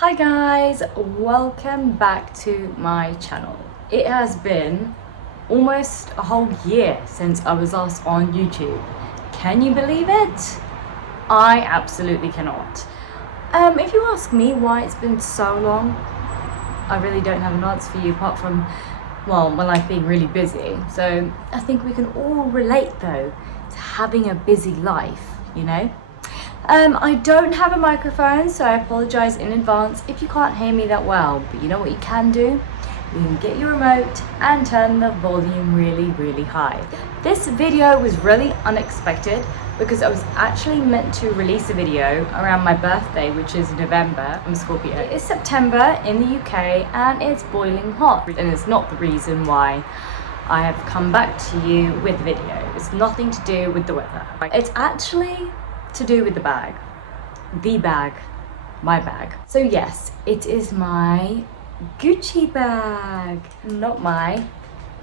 Hi guys, welcome back to my channel. It has been almost a whole year since I was last on YouTube. Can you believe it? I absolutely cannot. If you ask me why it's been so long, I really don't have an answer for you apart from, well, my life being really busy. So I think we can all relate though to having a busy life, you know? I don't have a microphone, so I apologize in advance if you can't hear me that well, but you know what you can do? You can get your remote and turn the volume really high. This video was really unexpected because I was actually meant to release a video around my birthday, which is November. I'm a Scorpio. It is September in the UK and it's boiling hot, and it's not the reason why I have come back to you with a video. It's nothing to do with the weather. It's actually to do with the bag, my bag. So yes, it is my Gucci bag, not my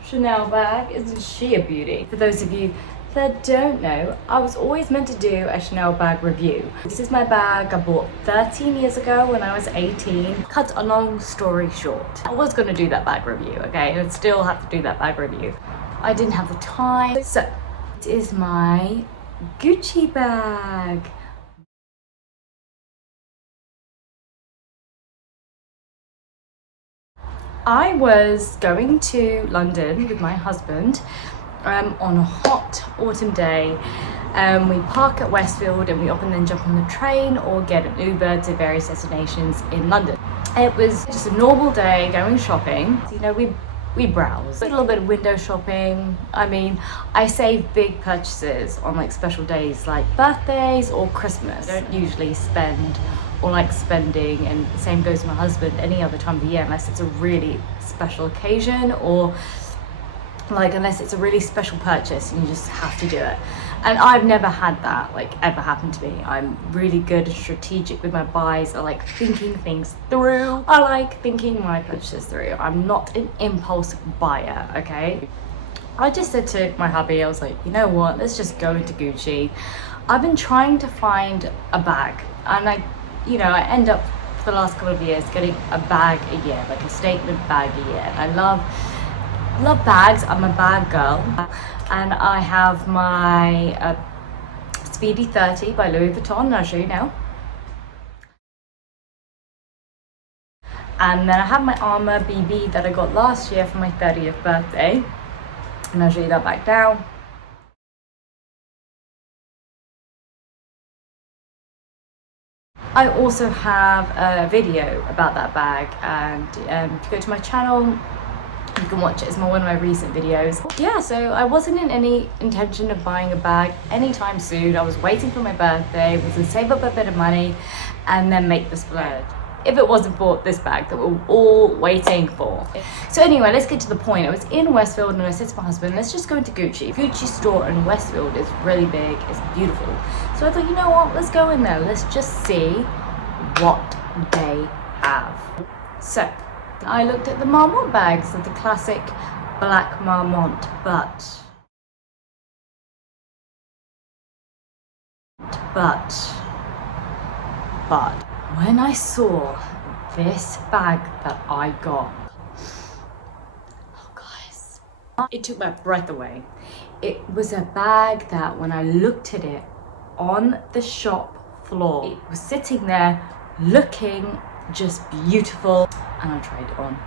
Chanel bag. Isn't she a beauty? For those of you that don't know, I was always meant to do a Chanel bag review. This is my bag I bought 13 years ago when I was 18. Cut a long story short, I was going to do that bag review, okay? I'd still have to do that bag review. I didn't have the time. So it is my Gucci bag. I was going to London with my husband on a hot autumn day. We park at Westfield and we often then jump on the train or get an Uber to various destinations in London. It was just a normal day going shopping. You know, we browse, a little bit of window shopping. I mean, I save big purchases on like special days like birthdays or Christmas. I don't usually spend or like spending, and the same goes to my husband, any other time of the year unless it's a really special occasion or like unless it's a really special purchase and you just have to do it. And I've never had that like ever happen to me. I'm really good and strategic with my buys. I like thinking things through. I like thinking my purchases through. I'm not an impulse buyer, okay? I just said to my hubby, I was like, you know what, let's just go into Gucci. I've been trying to find a bag, and I end up for the last couple of years getting a bag a year, like a statement bag a year. And I love bags. I'm a bag girl, and I have my Speedy 30 by Louis Vuitton, and I'll show you now. And then I have my Armour BB that I got last year for my 30th birthday, and I'll show you that bag now. I also have a video about that bag, and if you go to my channel, you can watch it. It's one of my recent videos. Yeah, so I wasn't in any intention of buying a bag anytime soon. I was waiting for my birthday, was gonna save up a bit of money and then make the splurge. If it wasn't for this bag that we're all waiting for. So anyway, let's get to the point. I was in Westfield and I said to my husband, let's just go into Gucci. Gucci store in Westfield is really big, it's beautiful. So I thought, you know what, let's go in there. Let's just see what they have. So I looked at the Marmont bags, of the classic black Marmont, but when I saw this bag that I got, oh guys, it took my breath away. It was a bag that when I looked at it on the shop floor, it was sitting there looking just beautiful, and I tried it on.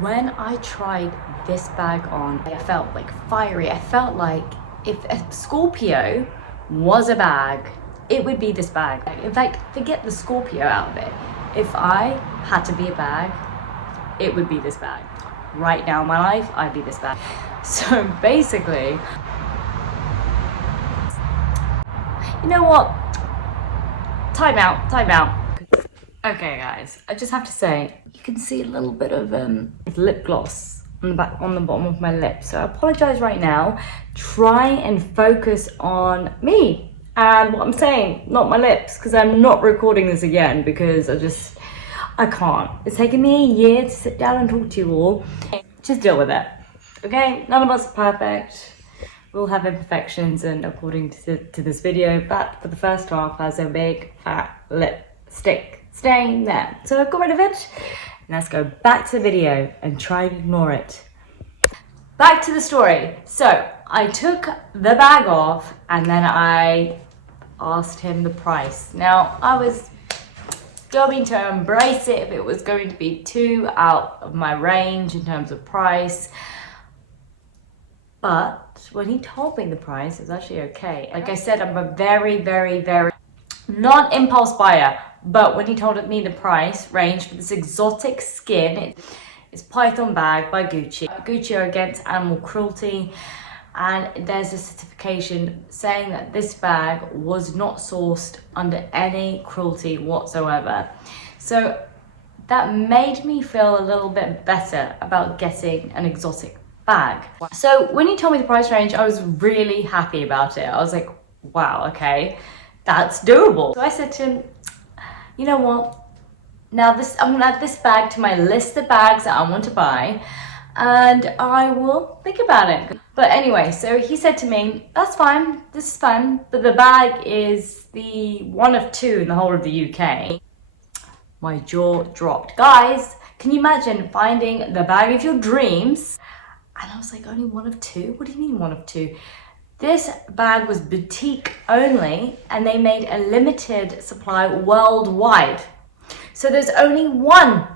When I tried this bag on, I felt like fiery. I felt like if a Scorpio was a bag, it would be this bag. In fact, forget the Scorpio out of it. If I had to be a bag, it would be this bag. Right now in my life, I'd be this bag. So basically, you know what? Time out. Okay guys, I just have to say, you can see a little bit of lip gloss on the bottom of my lip. So I apologize right now. Try and focus on me and what I'm saying, not my lips, because I'm not recording this again because I can't. It's taken me a year to sit down and talk to you all. Just deal with it, okay? None of us are perfect. will have imperfections, and according to this video, that for the first half has a big fat lipstick stain there. So I've got rid of it. Let's go back to the video and try and ignore it. Back to the story. So I took the bag off and then I asked him the price. Now I was going to embrace it if it was going to be too out of my range in terms of price. But when he told me the price, it was actually okay. Like I said, I'm a very not impulse buyer, but when he told me the price range for this exotic skin, it's Python bag by Gucci. Gucci are against animal cruelty, and there's a certification saying that this bag was not sourced under any cruelty whatsoever. So that made me feel a little bit better about getting an exotic bag. So when he told me the price range, I was really happy about it. I was like, wow, okay, that's doable. So I said to him, you know what? Now I'm gonna add this bag to my list of bags that I want to buy, and I will think about it. But anyway, so he said to me, that's fine, this is fun, but the bag is the one of two in the whole of the UK. My jaw dropped. Guys, can you imagine finding the bag of your dreams? And I was like, only one of two? What do you mean one of two? This bag was boutique only, and they made a limited supply worldwide. So there's only one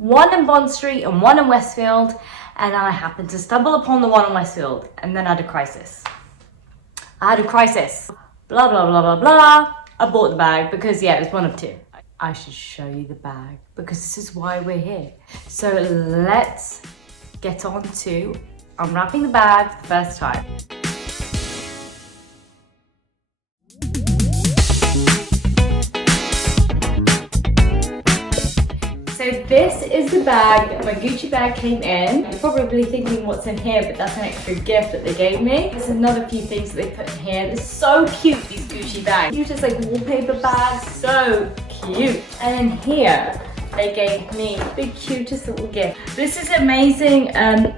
in Bond Street and one in Westfield, and I happened to stumble upon the one in Westfield, and then I had a crisis. Blah, blah, blah, blah, blah. I bought the bag because, yeah, it was one of two. I should show you the bag because this is why we're here. So let's get on to unwrapping the bag for the first time. So this is the bag that my Gucci bag came in. You're probably thinking what's in here, but that's an extra gift that they gave me. There's another few things that they put in here. They're so cute, these Gucci bags. Cute as like wallpaper bags, so cute. And in here, they gave me the cutest little gift. This is amazing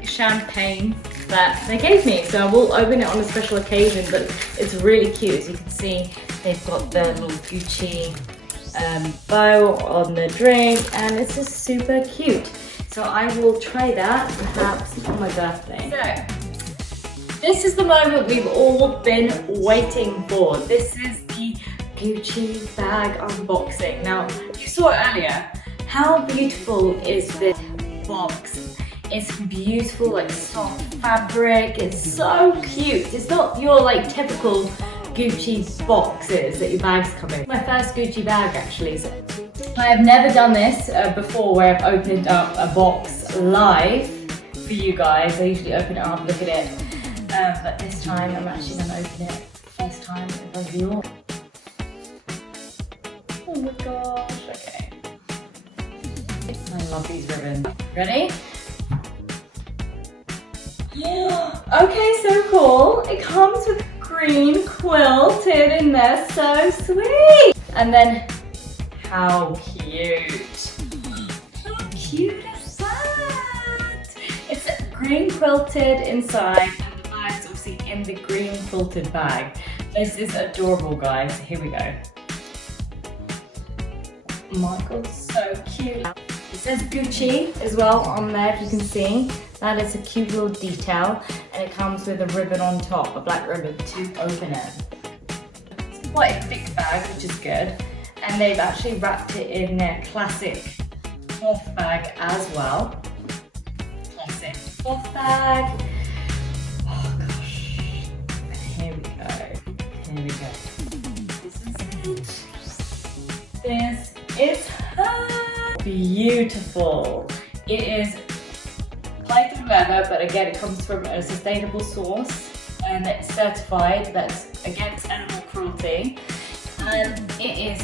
champagne that they gave me. So I will open it on a special occasion, but it's really cute. As you can see, they've got the little Gucci bow on the drink, and it's just super cute. So I will try that perhaps on my birthday. So this is the moment we've all been waiting for. This is the Gucci bag unboxing. Now you saw it earlier. How beautiful is this box? It's beautiful, like soft fabric. It's so cute. It's not your like typical Gucci boxes that your bags come in. My first Gucci bag actually. So I have never done this before, where I've opened up a box live for you guys. I usually open it up, look at it, but this time I'm actually going to open it first time in front of you all. Oh my gosh, okay. I love these ribbons. Ready? Yeah. Okay, so cool. It comes with green quilted in there, so sweet. And then, how cute. How cute is that? It's green quilted inside, and the bag's obviously in the green quilted bag. This is adorable, guys. Here we go. Oh my god, so cute. It says Gucci as well on there, if you can see. That is a cute little detail, and it comes with a ribbon on top, a black ribbon to open it. It's quite a thick bag, which is good. And they've actually wrapped it in their classic cloth bag as well. Classic cloth bag. Oh gosh. Here we go. Here we go. This is it. This is her. Beautiful. It is Python leather, but again it comes from a sustainable source, and it's certified that's against animal cruelty, and it is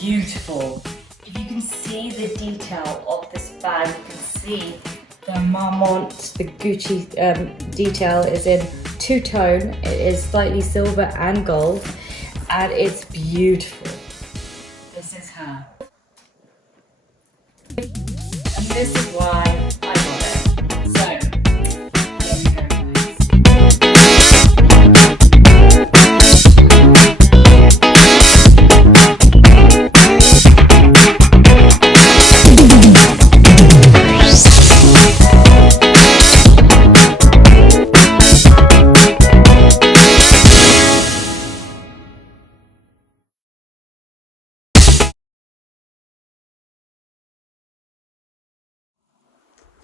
beautiful. If you can see the detail of this bag, you can see the Marmont, the Gucci detail is in two-tone. It is slightly silver and gold, and it's beautiful. This is her. And this is why I got it. So, here we go, guys.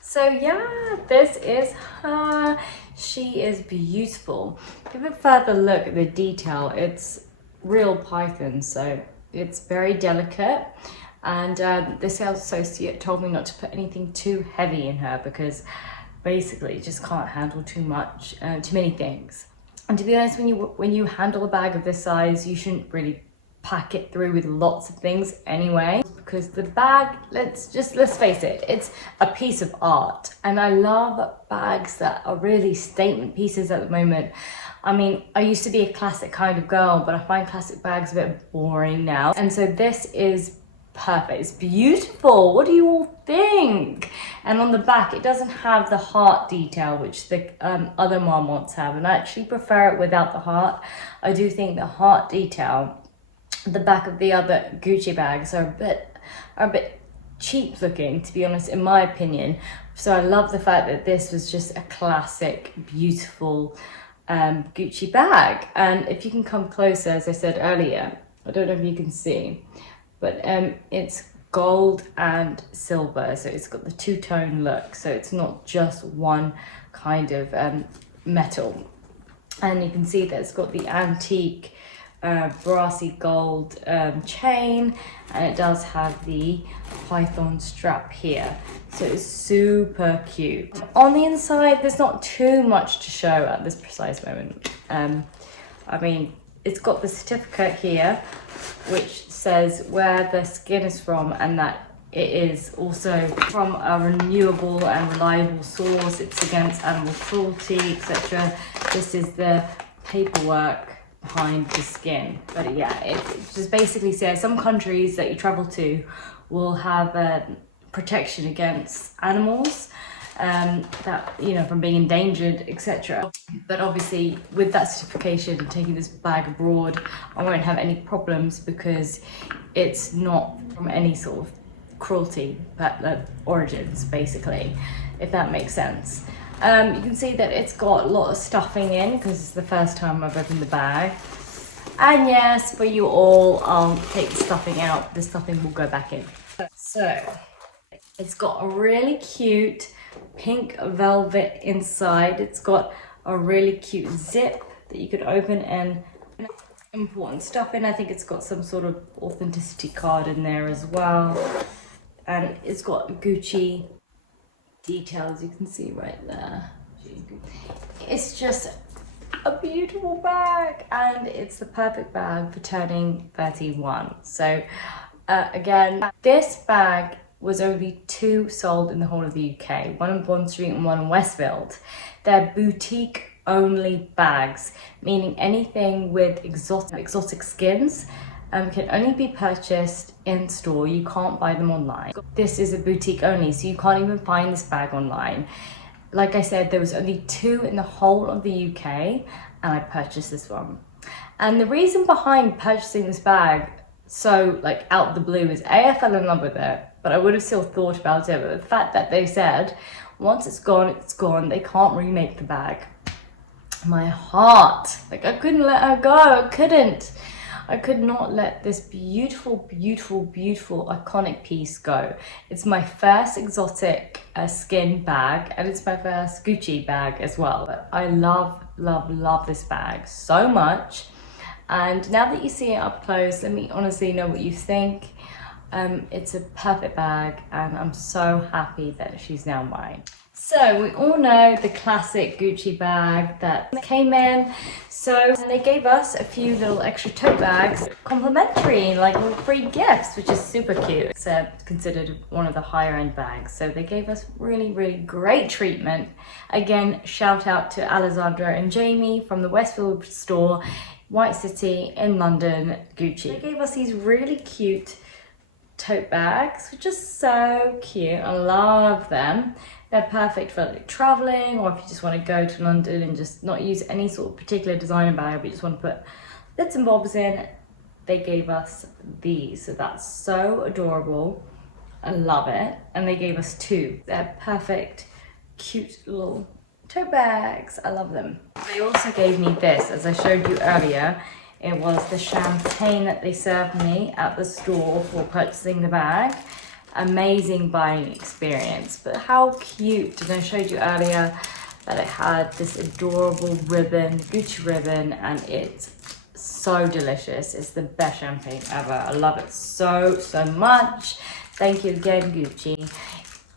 So yeah, this is her. She is beautiful. Give a further look at the detail. It's real python, so it's very delicate. And the sales associate told me not to put anything too heavy in her because basically it just can't handle too much, too many things. And to be honest, when you handle a bag of this size, you shouldn't really pack it through with lots of things anyway, because the bag, let's face it, it's a piece of art. And I love bags that are really statement pieces at the moment. I mean, I used to be a classic kind of girl, but I find classic bags a bit boring now. And so this is perfect. It's beautiful. What do you all think? And on the back, it doesn't have the heart detail, which the other Marmonts have, and I actually prefer it without the heart. I do think the heart detail, the back of the other Gucci bags are a bit cheap looking, to be honest, in my opinion. So I love the fact that this was just a classic, beautiful Gucci bag. And if you can come closer, as I said earlier, I don't know if you can see, but it's gold and silver, so it's got the two-tone look, so it's not just one kind of metal. And you can see that it's got the antique brassy gold chain, and it does have the python strap here, so it's super cute. On the inside, there's not too much to show at this precise moment. I mean, it's got the certificate here which says where the skin is from and that it is also from a renewable and reliable source, it's against animal cruelty, etc. This is the paperwork behind the skin. But yeah, it just basically says some countries that you travel to will have protection against animals that, you know, from being endangered, etc. But obviously with that certification and taking this bag abroad, I won't have any problems because it's not from any sort of cruelty origins, basically, if that makes sense. You can see that it's got a lot of stuffing in because it's the first time I've opened the bag. And yes, for you all, I'll take the stuffing out. The stuffing will go back in. So, it's got a really cute pink velvet inside. It's got a really cute zip that you could open and important stuff in. I think it's got some sort of authenticity card in there as well. And it's got Gucci details, you can see right there. It's just a beautiful bag, and it's the perfect bag for turning 31. So again, this bag was only 2 sold in the whole of the UK, one in Bond Street and one in Westfield. They're boutique only bags, meaning anything with exotic skins can only be purchased in store. You can't buy them online. This is a boutique only, so you can't even find this bag online. Like I said, there was only 2 in the whole of the UK, and I purchased this one. And the reason behind purchasing this bag so like out the blue is A, I fell in love with it, but I would have still thought about it. But the fact that they said once it's gone, they can't remake the bag. My heart, like I couldn't let her go. I could not let this beautiful, beautiful, beautiful, iconic piece go. It's my first exotic skin bag, and it's my first Gucci bag as well. But I love, love, love this bag so much. And now that you see it up close, let me honestly know what you think. It's a perfect bag, and I'm so happy that she's now mine. So we all know the classic Gucci bag that came in. So they gave us a few little extra tote bags, complimentary, like little free gifts, which is super cute. It's considered one of the higher end bags. So they gave us really, really great treatment. Again, shout out to Alessandra and Jamie from the Westfield store, White City in London, Gucci. They gave us these really cute tote bags, which are so cute. I love them. They're perfect for like traveling, or if you just want to go to London and just not use any sort of particular designer bag, but you just want to put bits and bobs in. They gave us these, so that's so adorable. I love it. And they gave us 2. They're perfect, cute little tote bags. I love them. They also gave me this, as I showed you earlier. It was the champagne that they served me at the store for purchasing the bag. amazing buying experience. But how cute, and I showed you earlier that it had this adorable ribbon, Gucci ribbon, and it's so delicious. It's the best champagne ever. I love it so much. Thank you again, Gucci.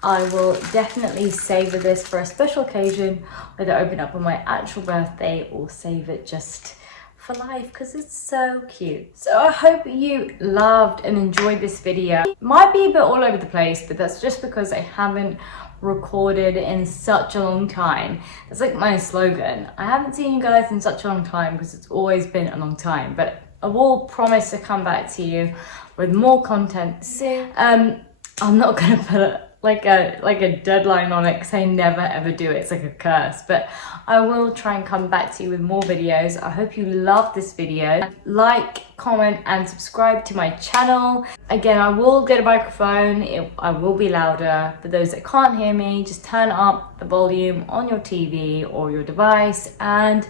I will definitely savor this for a special occasion, whether open up on my actual birthday or save it just for life, because it's so cute. So I hope you loved and enjoyed this video. It might be a bit all over the place, but that's just because I haven't recorded in such a long time. That's like my slogan. I haven't seen you guys in such a long time because it's always been a long time, but I will promise to come back to you with more content soon. I'm not gonna put like a deadline on it because I never ever do it. It's like a curse, but I will try and come back to you with more videos. I hope you loved this video. Like, comment and subscribe to my channel. Again, I will get a microphone. I will be louder. For those that can't hear me, just turn up the volume on your TV or your device. And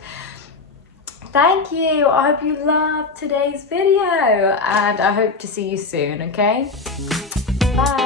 thank you. I hope you loved today's video, and I hope to see you soon. Okay, bye.